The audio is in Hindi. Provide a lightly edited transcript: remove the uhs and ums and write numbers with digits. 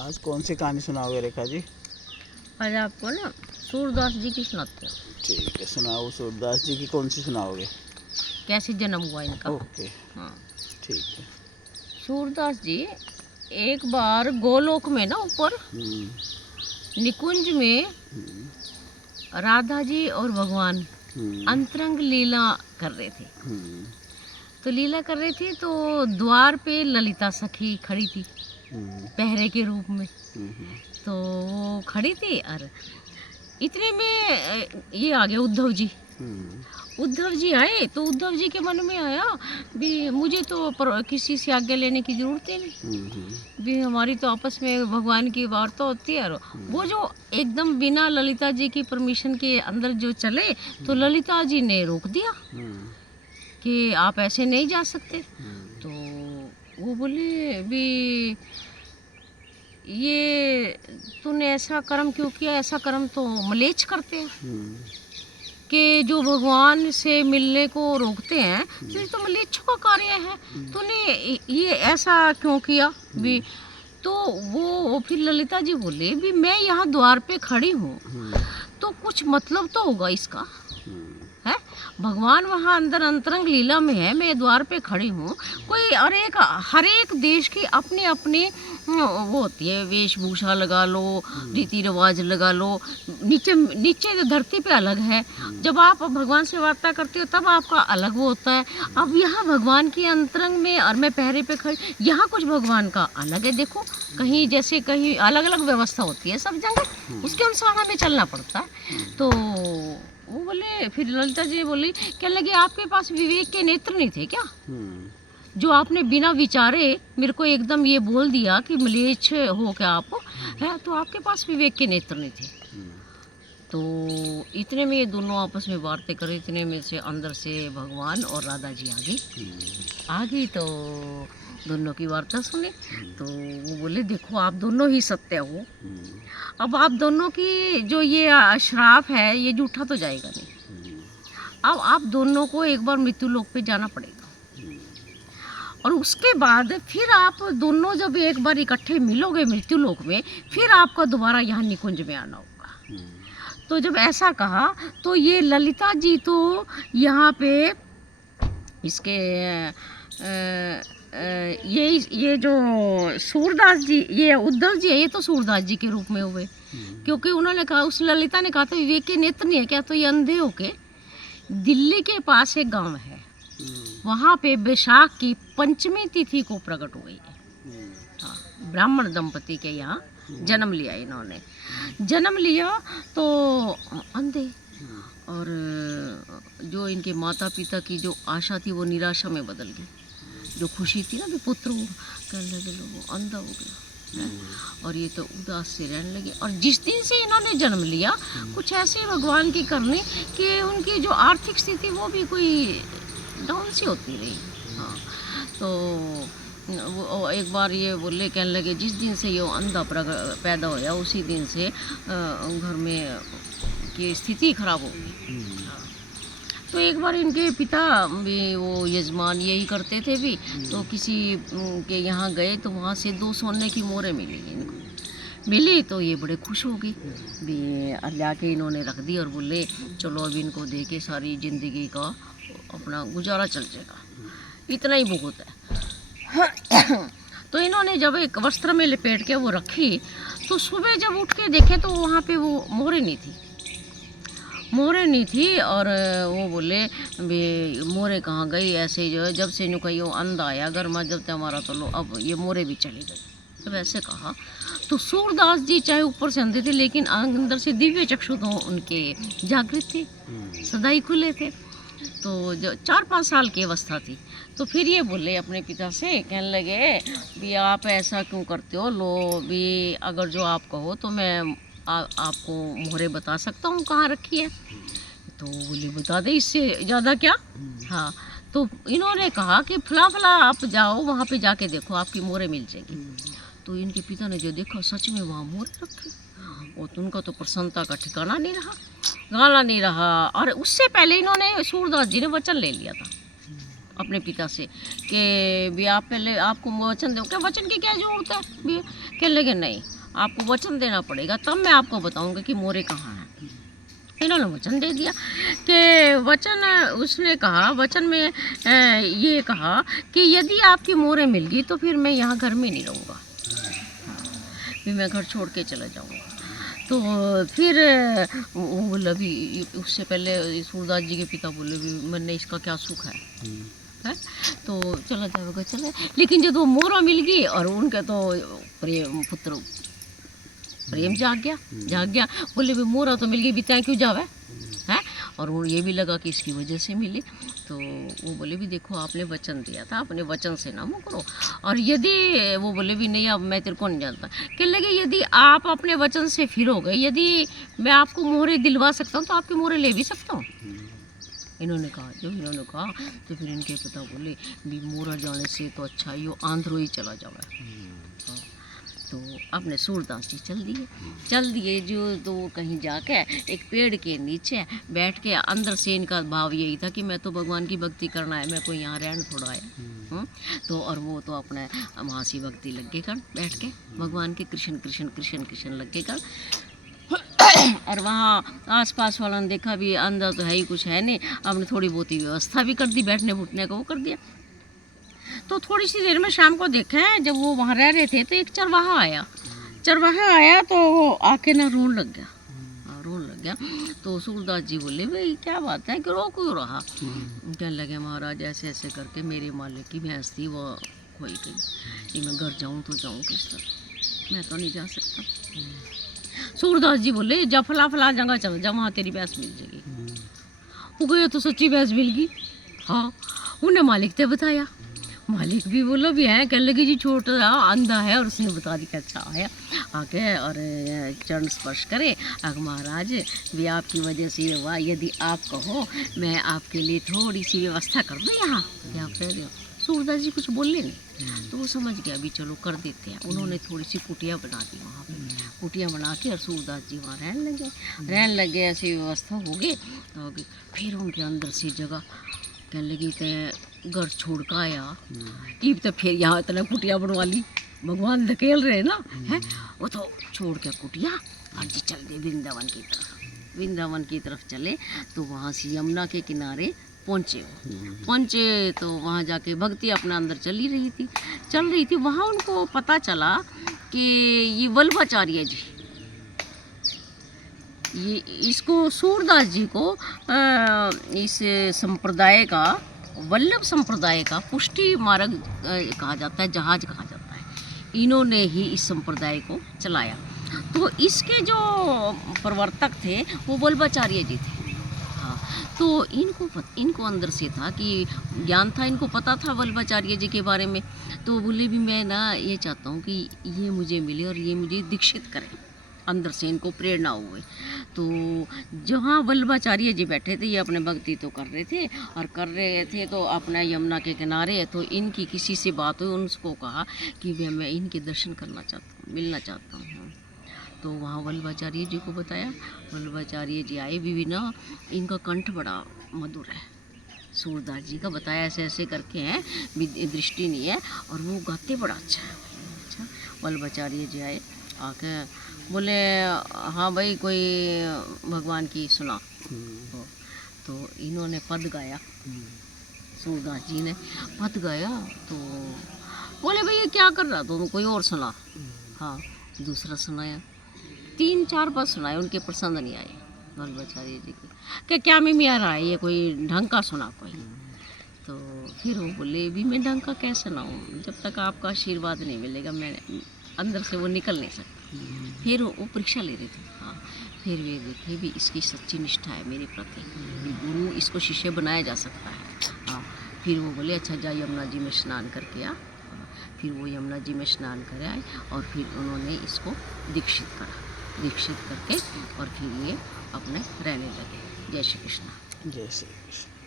आज कौन सी कहानी सुनाओगे रेखा जी? आज आपको ना सूरदास जी की सुनाते हैं। ठीक है, सुनाओ। सूरदास जी की कौन सी सुनाओगे? कैसे जन्म हुआ इनका। ओके, हाँ, ठीक है। सूरदास जी एक बार गोलोक में ना ऊपर निकुंज में राधा जी और भगवान अंतरंग लीला कर रहे थे। तो लीला कर रहे थे तो द्वार पे ललिता सखी खड़ी थी पहरे के रूप में। तो वो खड़ी थी और इतने में ये आ गए उद्धव जी। उद्धव जी आए तो उद्धव जी के मन में आया भी मुझे तो किसी से आज्ञा लेने की जरूरत ही नहीं, भी हमारी तो आपस में भगवान की वार्ता होती है। और वो जो एकदम बिना ललिता जी की परमिशन के अंदर जो चले तो ललिता जी ने रोक दिया कि आप ऐसे नहीं जा सकते। तो वो बोले भी ये तूने ऐसा कर्म क्यों किया, ऐसा कर्म तो मलेच्छ करते हैं कि जो भगवान से मिलने को रोकते हैं, तो ये तो मलेच्छ का कार्य है, तूने ये ऐसा क्यों किया भी। तो वो फिर ललिता जी बोले भी मैं यहाँ द्वार पे खड़ी हूँ तो कुछ मतलब तो होगा इसका है। भगवान वहाँ अंदर अंतरंग लीला में है, मैं द्वार पे खड़ी हूँ। कोई हर एक देश की अपनी अपनी वो होती है, वेशभूषा लगा लो, रीति रिवाज लगा लो। नीचे नीचे धरती पे अलग है, जब आप भगवान से वार्ता करते हो तब आपका अलग वो होता है। अब यहाँ भगवान की अंतरंग में और मैं पहरे पे खड़ी, यहाँ कुछ भगवान का अलग है। देखो कहीं जैसे कहीं अलग अलग व्यवस्था होती है सब जगह, उसके अनुसार हमें चलना पड़ता है। तो वो बोले, फिर ललिता जी बोली, क्या लगे आपके पास विवेक के नेत्र नहीं थे क्या, जो आपने बिना विचारे मेरे को एकदम ये बोल दिया कि मलेच्छ हो क्या आप है, तो आपके पास विवेक के नेत्र नहीं थे। तो इतने में ये दोनों आपस में बातें करे, इतने में से अंदर से भगवान और राधा जी आ गई। तो दोनों की वार्ता सुने तो वो बोले, देखो आप दोनों ही सत्य हो, अब आप दोनों की जो ये श्राप है ये झूठा तो जाएगा नहीं। अब आप दोनों को एक बार मृत्यु लोक पे जाना पड़ेगा और उसके बाद फिर आप दोनों जब एक बार इकट्ठे मिलोगे मृत्यु लोक में, फिर आपका दोबारा यहाँ निकुंज में आना होगा। तो जब ऐसा कहा तो ये ललिता जी तो यहाँ पे इसके ये जो सूरदास जी, ये उद्धव जी है, ये तो सूरदास जी के रूप में हुए, क्योंकि उन्होंने कहा, उस ललिता ने कहा तो विवेक के नेत्र नहीं है क्या, तो ये अंधे होके दिल्ली के पास एक गांव है, वहाँ पे बैसाख की पंचमी तिथि को प्रकट हुई है। हाँ, ब्राह्मण दंपति के यहाँ जन्म लिया इन्होंने। जन्म लिया तो अंधे, और जो इनके माता पिता की जो आशा थी वो निराशा में बदल गई। जो खुशी थी ना भी पुत्र वो कहने लगे वो अंधा हो गया है, और ये तो उदास से रहने लगे। और जिस दिन से इन्होंने जन्म लिया कुछ ऐसे भगवान की करनी कि उनकी जो आर्थिक स्थिति वो भी कोई डाउन सी होती रही। हाँ, तो वो एक बार ये बोले, कहने लगे जिस दिन से ये अंधा पैदा होया उसी दिन से घर में की स्थिति खराब हो गई। तो एक बार इनके पिता भी, वो यजमान यही करते थे भी, तो किसी के यहाँ गए तो वहाँ से 2 सोने की मोहरें मिली इनको। मिली तो ये बड़े खुश हो गए भी, ला के इन्होंने रख दी और बोले चलो अब इनको दे के सारी ज़िंदगी का अपना गुजारा चल जाएगा, इतना ही बहुत है। तो इन्होंने जब एक वस्त्र में लपेट के वो रखी तो सुबह जब उठ के देखे तो वहाँ पे वो मोहरें नहीं थी। और वो बोले भी मोरे कहाँ गई, ऐसे जो है जब से यूँ कही वो अंधा आया घर में, जब तक हमारा तो लो अब ये मोरे भी चली गई। जब ऐसे कहा तो सूरदास जी चाहे ऊपर से अंधे थे लेकिन अंदर से दिव्य चक्षु तो उनके जागृत थे, सदा ही खुले थे। तो जो 4-5 साल की अवस्था थी तो फिर ये बोले अपने पिता से, कहने लगे भी आप ऐसा क्यों करते हो, लो भी अगर जो आप कहो तो मैं आपको मोहरे बता सकता हूँ कहाँ रखी है। तो बोले बता दे, इससे ज़्यादा क्या। हाँ, तो इन्होंने कहा कि फला फला आप जाओ वहाँ पे जाके देखो आपकी मोहरे मिल जाएगी। तो इनके पिता ने जो देखा सच में वहाँ मोहरे रखी, और तो उनका तो प्रसन्नता का ठिकाना नहीं रहा, गाला नहीं रहा। और उससे पहले इन्होंने सूरदास जी ने वचन ले लिया था अपने पिता से कि भी आप पहले आपको वचन दो, क्या वचन की क्या जरूरत है भी, कहने लगे नहीं, आपको वचन देना पड़ेगा, तब मैं आपको बताऊंगा कि मोरे कहाँ हैं। इन्होंने वचन दे दिया कि वचन, उसने कहा वचन में ये कहा कि यदि आपकी मोरे मिल गई तो फिर मैं यहाँ घर में नहीं रहूँगा, फिर मैं घर छोड़ के चला जाऊँगा। तो फिर वो बोला भी, उससे पहले सूरदास जी के पिता बोले भी मैंने इसका क्या सुख है, तो चला जाएगा चले। लेकिन जब वो मोरा मिल गई और उनका तो पुत्र प्रेम जाग गया, बोले भी मोरा तो मिल गई, बिताए क्यों जावे है। और वो ये भी लगा कि इसकी वजह से मिली। तो वो बोले भी देखो आपने वचन दिया था, अपने वचन से ना मुकरो। और यदि वो बोले भी नहीं अब मैं तेरे को नहीं जानता, कहने लगे यदि आप अपने वचन से फिरोगे, यदि मैं आपको मोहरे दिलवा सकता हूँ तो आपके मोहरे ले भी सकता हूँ। इन्होंने कहा तो फिर इनके पिता बोले भी मोरा जाने से तो अच्छा यो आंध्रो ही चला जावे। तो अपने सूरदास जी चल दिए जो, तो कहीं जाके एक पेड़ के नीचे बैठ के, अंदर से इनका भाव यही था कि मैं तो भगवान की भक्ति करना है, मैं कोई यहाँ रहना थोड़ा है। तो और वो तो अपने वहाँ से भक्ति लगे कर बैठ के भगवान के कृष्ण लगे कर। और वहाँ आसपास वालों ने देखा भी अंदर तो है ही कुछ है नहीं, हमने थोड़ी बहुत ही व्यवस्था भी कर दी, बैठने उठने को वो कर दिया। तो थोड़ी सी देर में शाम को देखा है, जब वो वहाँ रह रहे थे तो एक चरवाहा आया तो वो आके ना रोने लग गया। तो सूरदास जी बोले भाई क्या बात है कि रो क्यों रहा। कहने लगे महाराज ऐसे ऐसे करके मेरे मालिक की भैंस थी वो खोई गई, कि मैं घर जाऊँ तो जाऊँ किस तरह, मैं तो नहीं जा सकता। सूरदास जी बोले जा फला जगह चल जा, वहाँ तेरी भैंस मिल जाएगी। वो गए तो सच्ची भैंस मिल गई। हाँ, उन्हें मालिक ने बताया, मालिक भी बोला भी है, कहने लगे जी छोटा अंधा है, और उसने बता दिया। अच्छा आया आके और चरण स्पर्श करे, अगर महाराज भी आपकी वजह से ये हुआ, यदि आप कहो मैं आपके लिए थोड़ी सी व्यवस्था कर दूँ यहाँ, क्या आप रह रहे हो। सूरदास जी कुछ बोले नहीं, तो वो समझ गया भी चलो कर देते हैं। उन्होंने थोड़ी सी कुटिया बना दी वहाँ पे, कुटिया बना के और सूरदास जी वहाँ रहने लगे। ऐसी व्यवस्था हो गई तो फिर उनके अंदर से जगह कहने लगी कि घर छोड़ कर आया, ईब तो फिर यहाँ इतना कुटिया बनवा ली, भगवान धकेल रहे ना है। वो तो छोड़ के कुटिया और जी चल दे वृंदावन की तरफ चले। तो वहाँ से यमुना के किनारे पहुँचे तो वहाँ जाके भक्ति अपने अंदर चल रही थी। वहाँ उनको पता चला कि ये वल्लभाचार्य जी, ये इसको सूरदास जी को इस संप्रदाय का, वल्लभ संप्रदाय का पुष्टि मार्ग कहा जाता है, जहाज कहा जाता है। इन्होंने ही इस संप्रदाय को चलाया। तो इसके जो प्रवर्तक थे वो वल्लभाचार्य जी थे। हाँ, तो इनको अंदर से था कि ज्ञान था, इनको पता था वल्लभाचार्य जी के बारे में। तो बोले भी मैं ना ये चाहता हूँ कि ये मुझे मिले और ये मुझे दीक्षित करें, अंदर से इनको प्रेरणा हुई। तो जहाँ वल्लभाचार्य जी बैठे थे, ये अपने भक्ति तो कर रहे थे तो अपना यमुना के किनारे, तो इनकी किसी से बात हुई, उनको कहा कि मैं इनके दर्शन करना चाहता हूँ, मिलना चाहता हूँ। तो वहाँ वल्लभाचार्य जी को बताया, वल्लभाचार्य जी आए भी ना, इनका कंठ बड़ा मधुर है, सूरदास जी का बताया ऐसे ऐसे करके हैं, दृष्टि नहीं है, और वो गाते बड़ा अच्छा है। अच्छा, वल्लभाचार्य जी आए आके बोले हाँ भाई कोई भगवान की सुना। तो इन्होंने पद गाया, सूरदास जी ने पद गाया। तो बोले भाई ये क्या कर रहा, तो कोई और सुना। हाँ, दूसरा सुनाया, 3-4 पद सुनाए, उनके पसंद नहीं आए वल्लभाचार्य जी के, क्या में आ रहा है ये, कोई ढंग का सुना कोई। तो फिर वो बोले भी मैं ढंग का कैसे सुनाऊँ, जब तक आपका आशीर्वाद नहीं मिलेगा मैं अंदर से वो निकल नहीं सकता। फिर वो परीक्षा ले रहे थे। हाँ, फिर वे देखे भी इसकी सच्ची निष्ठा है मेरे प्रति, गुरु इसको शिष्य बनाया जा सकता है। हाँ, फिर वो बोले अच्छा जा यमुना जी में स्नान करके आ। फिर वो यमुना जी में स्नान कर आए और फिर उन्होंने इसको दीक्षित करके और फिर ये अपने रहने लगे। जय श्री कृष्ण। जय श्री कृष्ण।